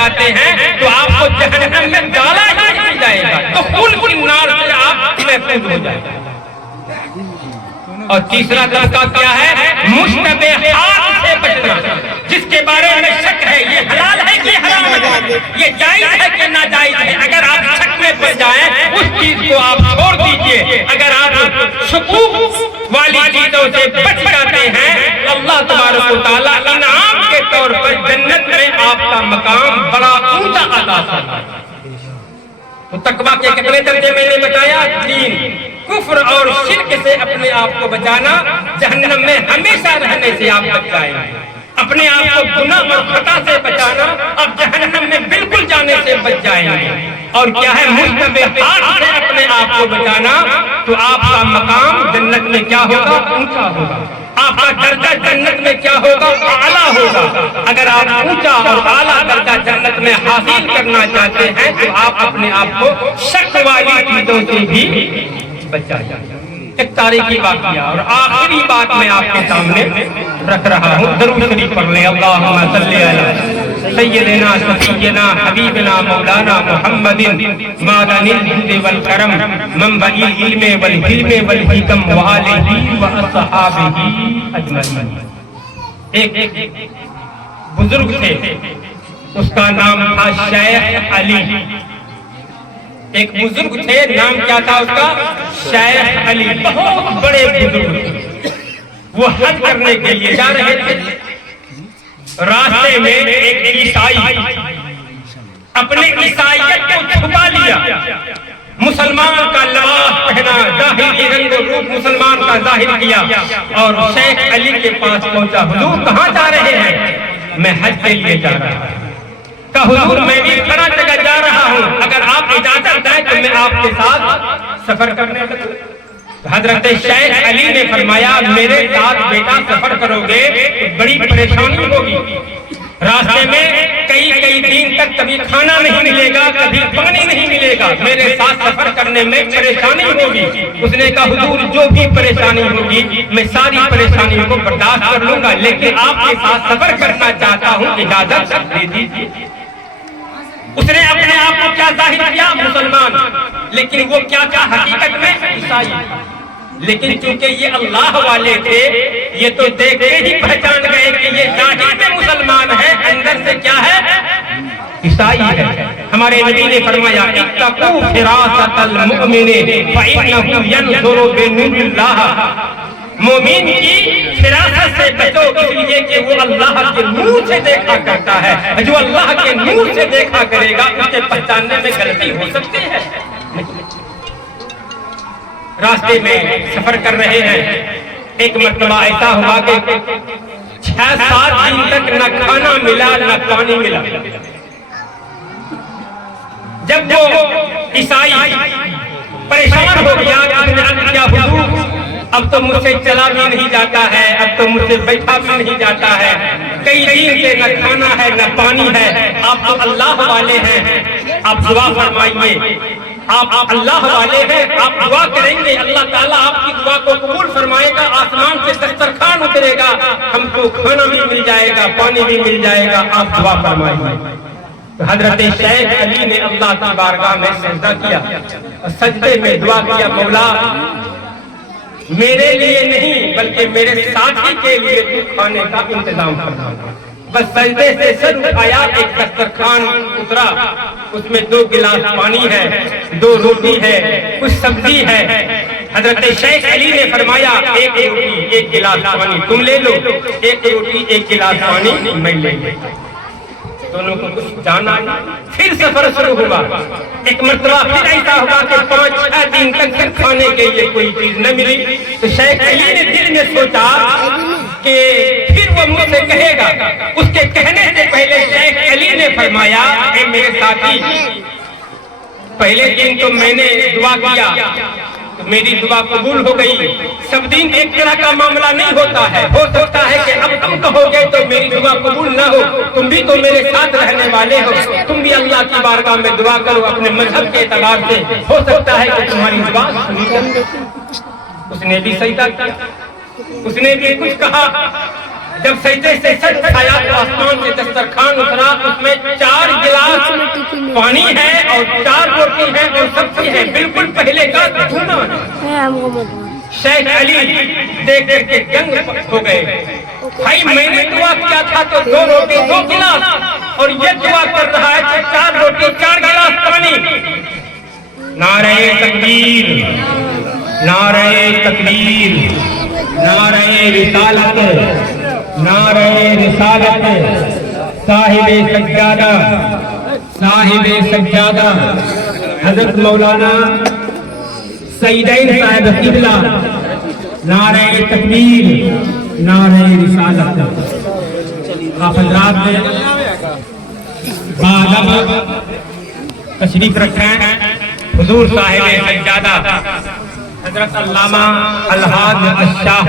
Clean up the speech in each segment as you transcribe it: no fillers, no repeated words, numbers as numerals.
جاتے ہیں تو آپ کو جہنم میں ڈالا ہی نہیں جائے گا، تو خون کی نار سے آپ محفوظ ہو جائے گا۔ اور تیسرا طبقہ کیا ہے؟ مشتبہات سے بچنا، جس کے بارے میں شک ہے یہ حلال ہے کہ حرام ہے، یہ جائز ہے کہ ناجائز ہے، اگر آپ شک میں پڑ جائیں اس چیز کو آپ چھوڑ دیجئے۔ اگر آپ شکوک والی چیزوں سے بچ جاتے ہیں، اللہ تبارک و تعالیٰ انعام کے طور پر جنت میں آپ کا مقام بڑا اونچا عطا فرمائے۔ تو تقویٰ کے کتنے درجے میں نے بتایا؟ 3۔ کفر اور شرک سے اپنے آپ کو بچانا، جہنم میں ہمیشہ رہنے سے آپ بچ جائیں گے۔ اپنے آپ کو گناہ اور خطا سے بچانا، اب جہنم میں بالکل جانے سے بچ جائیں گے۔ اور کیا ہے؟ مشتبہات سے اپنے آپ کو بچانا، تو آپ کا مقام جنت میں کیا ہوگا؟ اونچا ہوگا۔ آپ کا درجہ جنت میں کیا ہوگا؟ اعلیٰ ہوگا۔ اگر آپ اونچا اور اعلیٰ درجہ جنت میں حاصل کرنا چاہتے ہیں تو آپ اپنے آپ کو شک والی چیزوں سے بھی بچا جائے۔ ایک تاریخی واقعہ اور آخری بات میں آپ کے سامنے رکھ رہا ہوں، درود شریف پڑھ لیں۔ اللہم صلی علی سیدنا سفینا حبیبنا مولانا محمد معدن الجود والکرم منبع العلم والحلم والحکم وآلہ واصحابہ اجمعین۔ ایک بزرگ تھے، اس کا نام تھا شیخ علی۔ ایک بزرگ تھے، نام کیا تھا اس کا؟ شیخ علی۔ بہت بڑے بزرگ تھے، وہ حج کرنے کے لیے جا رہے تھے۔ راستے میں ایک عیسائی اپنے عیسائیت کو چھپا لیا، مسلمان کا لباس پہنا، ظاہری رنگ و روپ مسلمان کا ظاہر کیا اور شیخ علی کے پاس پہنچا۔ حضور کہاں جا رہے ہیں؟ میں حج کے لیے جا رہا ہوں۔ کہا حضور میں بھی بڑا جگہ جا رہا ہوں، اگر آپ اجازت دیں تو میں آپ کے ساتھ سفر کرنے لگوں۔ حضرت شیخ علی نے فرمایا میرے ساتھ بیٹا سفر کرو گے تو بڑی پریشانی ہوگی، راستے میں کئی دن تک کبھی کھانا نہیں ملے گا، کبھی پانی نہیں ملے گا، میرے ساتھ سفر کرنے میں پریشانی ہوگی۔ اس نے کہا حضور جو بھی پریشانی ہوگی میں ساری پریشانیوں کو برداشت کر لوں گا، لیکن آپ کے ساتھ سفر کرنا چاہتا ہوں، اجازت دے دیجیے۔ اس نے اپنے آپ کو کیا ظاہر کیا؟ مسلمان، لیکن وہ کیا تھا حقیقت میں؟ عیسائی۔ لیکن چونکہ یہ اللہ والے تھے، یہ تو دیکھتے ہی پہچان گئے کہ یہ ظاہر میں مسلمان ہے، اندر سے کیا ہے؟ عیسائی ہے۔ ہمارے نبی نے فرمایا اتقوا فراست المؤمن فإنه ينظر بنور اللہ، مومن کی فراست سے بچو اس لیے کہ وہ اللہ کے نور سے دیکھا کرتا ہے، جو اللہ کے نور سے دیکھا کرے گا اسے پہچاننے میں غلطی ہو سکتی ہے۔ راستے میں سفر کر رہے ہیں، ایک مرتبہ ایسا ہوا کہ 6-7 دن تک نہ کھانا ملا نہ پانی ملا۔ جب وہ عیسائی پریشان ہو گیا کہ اس نے عرض کیا حضور اب تو مجھ سے چلا بھی نہیں جاتا ہے، اب تو مجھ سے بیٹھا بھی نہیں جاتا ہے، کئی دن سے نہ کھانا ہے نہ پانی ہے، آپ تو اللہ والے ہیں، آپ دعا فرمائیے، آپ اللہ والے ہیں، آپ دعا کریں گے اللہ تعالیٰ آپ کی دعا کو قبول فرمائے گا، آسمان سے دسترخوان اترے گا، ہم کو کھانا بھی مل جائے گا، پانی بھی مل جائے گا، آپ دعا فرمائیے۔ حضرت شیخ علی نے اللہ کی بارگاہ میں سجدہ کیا اور سجدے میں دعا کیا مولا میرے لیے نہیں بلکہ میرے ساتھی کے لیے تو کھانے کا انتظام کرنا۔ بس سجدے سے سر اٹھایا، ایک دسترخوان اترا، اس میں 2 گلاس پانی ہے، 2 روٹی ہے، کچھ سبزی ہے۔ حضرت شیخ علی نے فرمایا 1 روٹی 1 گلاس پانی تم لے لو، 1 روٹی 1 گلاس پانی میں لے لوں۔ دونوں کو کچھ جانا، پھر سفر شروع ہوا۔ ایک مرتبہ پھر ایسا ہوا کہ 5-6 دن تک کھانے کے لیے کوئی چیز نہ ملی، تو شیخ علی نے دل میں سوچا کہ پھر وہ مجھ سے کہے گا۔ اس کے کہنے سے پہلے شیخ علی نے فرمایا اے میرے ساتھی پہلے دن تو میں نے دعا کیا تو میری دعا قبول ہو گئی، سب دن ایک طرح کا معاملہ نہیں ہوتا ہے، ہو سکتا ہے کہ اب تم کہو گے تو میری دعا قبول نہ ہو، تم بھی تو میرے ساتھ رہنے والے ہو، تم بھی اللہ کی بارگاہ میں دعا کرو اپنے مذہب کے اعتبار سے، ہو سکتا ہے کہ تمہاری دعا سنی جائے۔ اس نے بھی سجدہ کیا، اس نے بھی کچھ کہا، جب سجدے سے سر اٹھایا تو آسمان سے دسترخوان اترا، اس میں 4 گلاس پانی ہے اور 4 روٹی ہے اور سبزی ہے، بالکل پہلے کا شیخ علی دیکھ کر کے جنگ ہو گئے. بھائی میں نے دعا کیا تھا تو 2 روٹی 2 گلاس، اور یہ دعا کر رہا ہے کہ 4 روٹی 4 گلاس پانی. نعرہ تکبیر، نعرہ تکبیر، نعرہ رسالت، نعرہ رسالت. صاحب سجادہ، صاحب سجادہ حضرت مولانا سیدین صاحب قبلہ، نعرہ تکبیر، نعرہ رسالت. آپ حضرات نے بادب تشریف رکھیں. حضور صاحب سجادہ حضرت علامہ الحاج الشاہ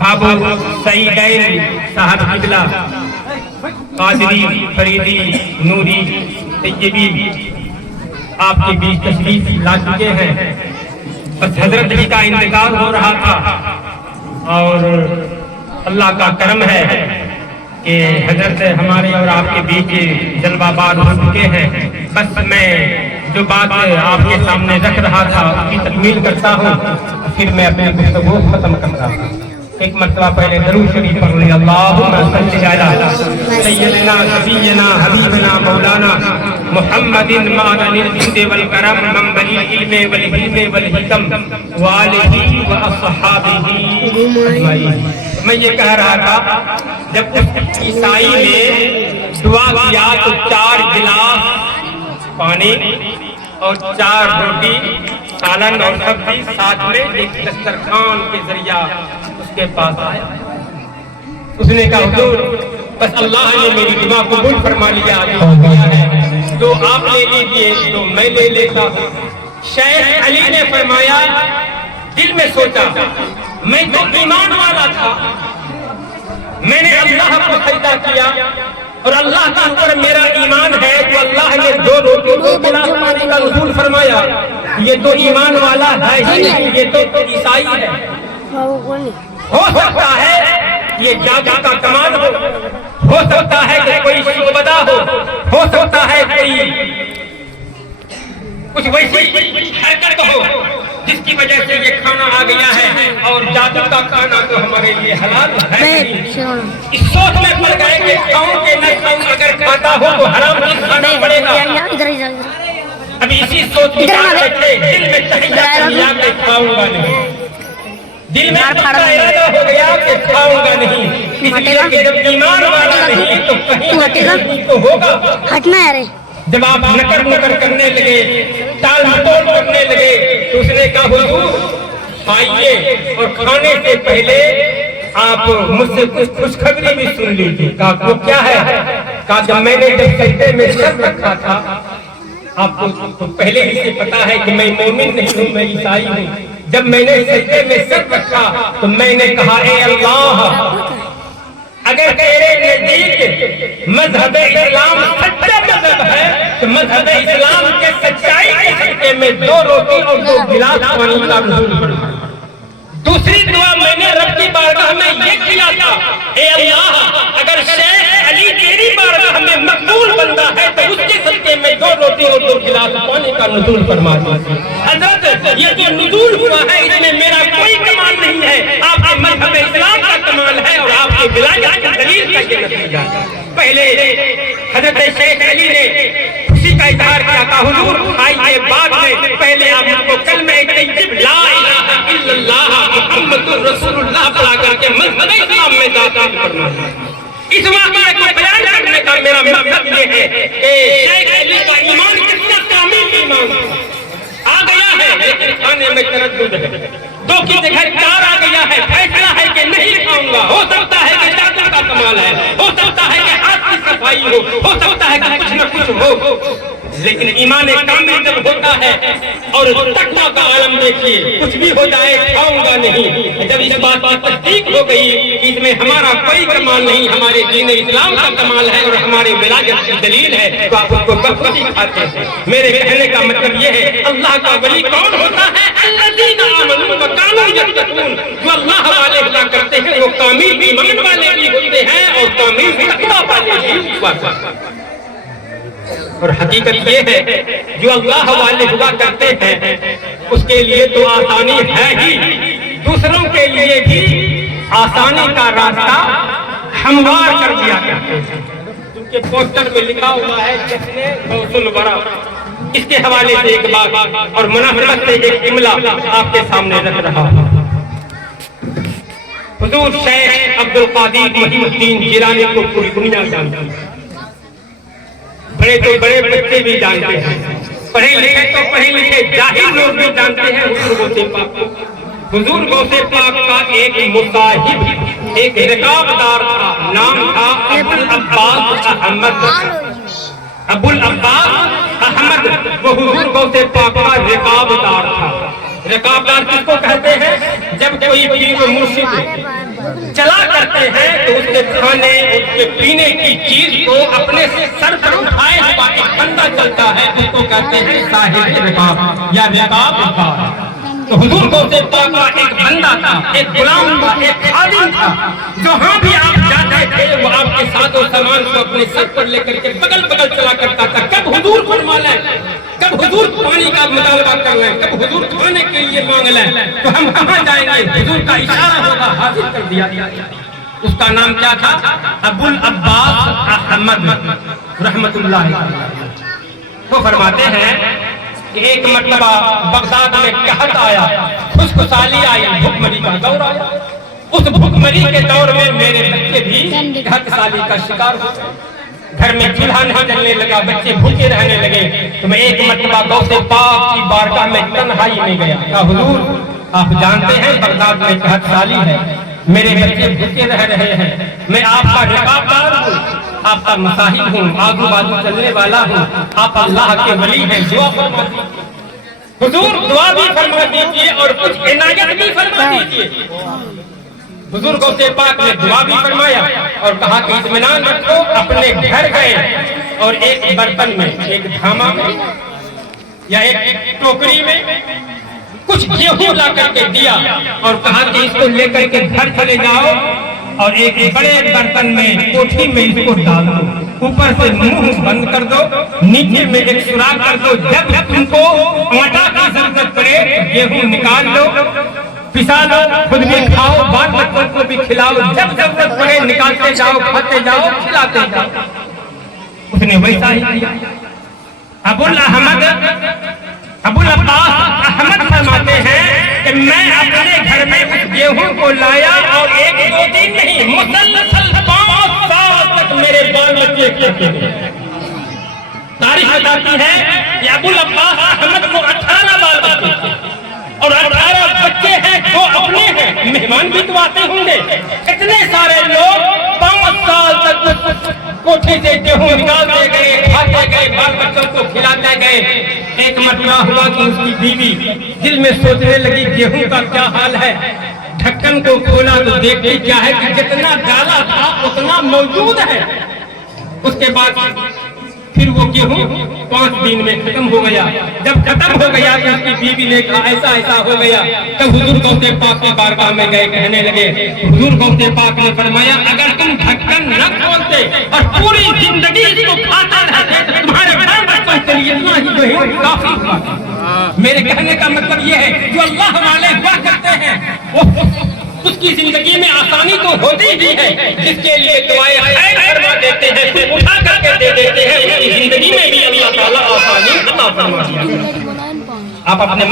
بابو سیدین صاحب قبلہ قادری، فریدی، نوری، طیبی آپ کے بیچ تشریف لا چکے ہیں. بس حضرت جی کا انتقال ہو رہا تھا اور اللہ کا کرم ہے کہ حضرت ہمارے اور آپ کے بیچ جلوہ بار ہو چکے ہیں. بس میں جو بات آپ کے سامنے رکھ رہا تھا اس کی تکمیل کرتا ہوں، پھر میں اپنے گفتگو ختم کرتا ہوں. ایک مرتبہ پہلے درود شریف پڑھ لیں. اللہم صلی علی سیدنا نبینا حبیبنا مولانا محمد معدن الجود والکرم منبع العلم والحلم والحکم وآلہ واصحابہ اجمعین. میں یہ کہہ رہا تھا جب عیسائی نے دعا کیا تو 4 گلاس پانی اور 4 روٹی، سالن اور سبزی، ساتھ میں ایک دسترخوان کے ذریعہ اس کے پاس آیا. اس نے کہا حضور بس اللہ نے میری دعا قبول فرما لیا ہے، جو آپ لے لیجیے تو میں لے لیتا ہوں. شیخ علی نے فرمایا دل میں سوچا میں تو ایمان والا تھا، میں نے اللہ کو سجدہ کیا اور اللہ کا اوپر میرا ایمان ہے تو اللہ نے 2 روٹی 2 گلاس پانی کا نزول فرمایا. یہ تو ایمان والا ہے ہی نہیں، یہ تو عیسائی ہے. ہو سکتا ہے یہ جادو کا کمال ہو سکتا ہے کہ کوئی شعبدہ ہو سکتا ہے کوئی کچھ ویسی حرکت ہو جس کی وجہ سے یہ کھانا آ گیا ہے، اور جادو کا کھانا تو ہمارے لیے حلال ہے. اس سوچ میں پڑ گئے کہ کھاؤں کہ نہ کھاؤں، اگر کھاتا ہو تو حرام نہیں کھانا پڑے گا. ابھی اسی سوچ میں دل میں تہیا کہ کھاؤں گا نہیں، دل میں ارادہ ہو گیا کہ کھاؤں گا نہیں. اس لیے کہ جب ایمان والا نہیں تو کہیں تو ہوگا. جب آپ نکر کرنے لگے، ٹال مٹول کرنے لگے تو اس نے کہا حضور آئیے اور کھانے سے پہلے آپ مجھ سے کچھ خوشخبری بھی سن لیجیے. کہا وہ کیا ہے؟ کہا جب میں نے سجدے میں سر رکھا تھا، آپ کو پہلے ہی سے پتا ہے کہ میں مومن نہیں ہوں، میں عیسائی ہوں. جب میں نے سجدے میں سر رکھا تو میں نے کہا اے اللہ اگر تیرے نزدیک مذہب اسلام سچا مذہب ہے تو مذہب اسلام کے سچائی کے صدقے میں 2 روٹی اور 2 گلاس پانی کا نزول فرما. دوسری دعا میں نے رب کی بارگاہ میں یہ کیا تھا اے اللہ اگر شیخ علی تیری بارگاہ میں مقبول بندہ ہے تو اس کے صدقے میں 2 روٹی اور 2 گلاس پانی کا نزول فرما دیجیے. حضرت یہ جو نزول ہوا ہے اس میں میرا کوئی کمال نہیں ہے، آپ کے مذہب اسلام کا کمال ہے اور آپ کی ولایت کی دلیل کا یہ نتیجہ ہے. پہلے حضرت شیخ علی نے خوشی کا اظہار کیا، کہا حضور آئیے بعد میں پہلے آپ مجھ کو کلمہ طیب لا الہ الا اللہ محمد رسول اللہ پڑھا کر کے مذہب اسلام میں داخل کرنا. اس واقعے کو بیان کرنے کا میرا مقصد یہ ہے کہ شیخ علی کا ایمان کتنا کامل ایمان آ گیا ہے، لیکن کھانے میں تردد ہے. 2 کی جگہ 4 آ گیا ہے، فیصلہ ہے کہ نہیں کھاؤں گا. ہو سکتا ہے کہ جادو کا کمال ہے، ہو سکتا ہے کہ ہاتھ کی صفائی ہو سکتا ہے کہ کچھ نہ کچھ ہو، لیکن ایمان کامل جب ہوتا ہے اور تقویٰ کا عالم دیکھیے کچھ بھی ہو جائے کھاؤں گا نہیں. جب اس بات کی تصدیق ہو گئی کہ اس میں ہمارا کوئی کمال نہیں، ہمارے دین اسلام کا کمال ہے اور ہمارے ولایت کی دلیل ہے تو آپ اس کو بخوشی کھاتے ہیں. میرے کہنے کا مطلب یہ ہے اللہ کا ولی کون ہوتا ہے؟ الذین آمنوا وکانوا یتقون. جو اللہ والے ہوا کرتے ہیں وہ کامل ایمان والے بھی ہوتے ہیں اور کامل تقویٰ والے بھی ہوا کرتے ہیں. اور حقیقت یہ ہے جو اللہ والے ہوا کرتے ہیں اس کے لیے تو آسانی ہے ہی، دوسروں کے لیے بھی آسانی کا راستہ ہموار کر دیا کرتے ہیں۔ ان کے پوسٹر میں لکھا ہوا ہے جشن غوث الورا۔ اس کے حوالے سے ایک بات اور منافقت سے ایک جملہ آپ کے سامنے رکھ رہا ہوں۔ حضور شیخ عبد القادر محی الدین جیلانی کو پوری دنیا جانتی ہے، بڑے تو بڑے بچے بھی جانتے ہیں، پڑھے لکھے تو پڑھے لکھے جاہل لوگ بھی جانتے ہیں حضور غوث پاک کو۔ حضور غوث پاک کا ایک مصاحب، ایک رکابدار تھا، نام تھا ابو العباس احمد۔ ابو العباس احمد وہ حضور غوث پاک کا رکابدار تھا۔ رکابدار کس کو کہتے ہیں؟ جب کوئی پیر و مرشد چلا کرتے ہیں تو اس کے کھانے اس کے پینے کی چیز کو اپنے سر پر اٹھائے ہوا ایک بندہ چلتا ہے، اس کو کہتے ہیں صاحب رکاب یا رکابدار۔ تو حضور غوث پاک کا ایک بندہ تھا، ایک غلام تھا، ایک خادم تھا، جہاں بھی آپ جاتے تھے وہ آپ کے ساتھ و سامان کو اپنے سر پر لے کر کے بغل بغل چلا کرتا تھا۔ کب حضور فرما لیں، کب حضور پانی کا مطالبہ کر لیں، کب حضور کھانے کے لیے مانگ لیں تو ہم کہاں جائیں گے؟ حضور کا اشارہ ہوگا، حاضر کر دیا۔ اس کا نام کیا تھا؟ ابو العباس احمد رحمت اللہ علیہ۔ وہ فرماتے ہیں کہ ایک مرتبہ بغداد میں قحط آیا، خشکسالی آئی، بھوک کا دور آیا۔ اس بھوک کے دور میں میرے بچے بھی قحط سالی کا شکار ہو گئے، گھر میں چولہا نہیں جلنے لگا، بچے بھوکے رہنے لگے۔ تو میں ایک مرتبہ غوث پاک کی بارگاہ میں تنہائی میں گیا، کہا حضور آپ جانتے ہیں بغداد میں قحط سالی ہے، میرے بچے بھوکے رہ رہے ہیں، میں آپ کا رکابدار ہوں، آپ کا مصاحب ہوں، آگو بازو چلنے والا ہوں، آپ اللہ کے ولی ہیں، دعا فرما دیجیے۔ حضور دعا بھی فرما دیجیے اور کچھ عنایت بھی فرما دیجیے۔ حضور غوث پاک نے دعا بھی فرمایا اور کہا کہ اطمینان رکھو۔ اپنے گھر گئے اور ایک برتن میں، ایک دھاما میں یا ایک ٹوکری میں کچھ گیہوں لا کر کے دیا اور کہا کہ اس کو لے کر کے گھر چلے جاؤ اور ایک بڑے برتن میں کوٹھی میں اس کو ڈال دو، اوپر سے منہ بند کر دو، نیچے میں ایک سوراخ کر دو، جب تم کو آٹا کی ضرورت پڑے گیہوں نکال لو، پسا لو، خود بھی کھاؤ، بال بچوں کو بھی کھلاؤ، جب ضرورت پڑے نکالتے جاؤ، کھاتے جاؤ، کھلاتے جاؤ۔ اس نے ویسا ہی کیا۔ ابو العباس احمد فرماتے ہیں کہ میں اپنے گھر میں اس گیہوں کو لایا اور ایک دو دن نہیں، مسلسل 5 سال تک میرے بال بچے کھاتے ہیں۔ تاریخ بتاتی ہے کہ ابو العباس احمد کو 18 بال بچے تھے اور 18 بچے ہیں جو اپنے ہیں، مہمان بھی تو آتے ہوں گے۔ اتنے سارے لوگ 5 سال تک کوٹھی سے گیہوں نکالتے گئے، کھاتے گئے، بال بچوں کو کھلاتے گئے۔ ایک مرتبہ ہوا کہ اس کی بیوی دل میں سوچنے لگی گیہوں کا کیا حال ہے، ڈھکن کو کھولا تو دیکھتی کیا ہے کہ جتنا ڈالا تھا اتنا موجود ہے۔ اس کے بعد پھر وہ گیہوں 5 دن میں ختم ہو گیا۔ جب ختم ہو گیا تو اس کی بیوی نے کہا ایسا ایسا ہو گیا۔ تب حضور غوث پاک کی بارگاہ میں گئے، کہنے لگے، حضور غوث پاک نے فرمایا اگر تم ڈھکن نہ کھولتے اور پوری زندگی اس کو کھاتے رہتے تو تمہارے بال بچوں کے لیے اتنا ہی گیہوں کافی ہوا۔ میرے کہنے کا مطلب یہ ہے جو اللہ والے ہوا کرتے ہیں اس کی زندگی میں آسانی تو ہوتی ہی ہے، جس کے لیے دعائیں خیر فرما دیتے ہیں، پھر اٹھا کر کے دے دیتے ہیں، اس کی زندگی میں بھی اللہ تعالیٰ آسانی عطا فرما دیتے ہیں۔ آپ اپنے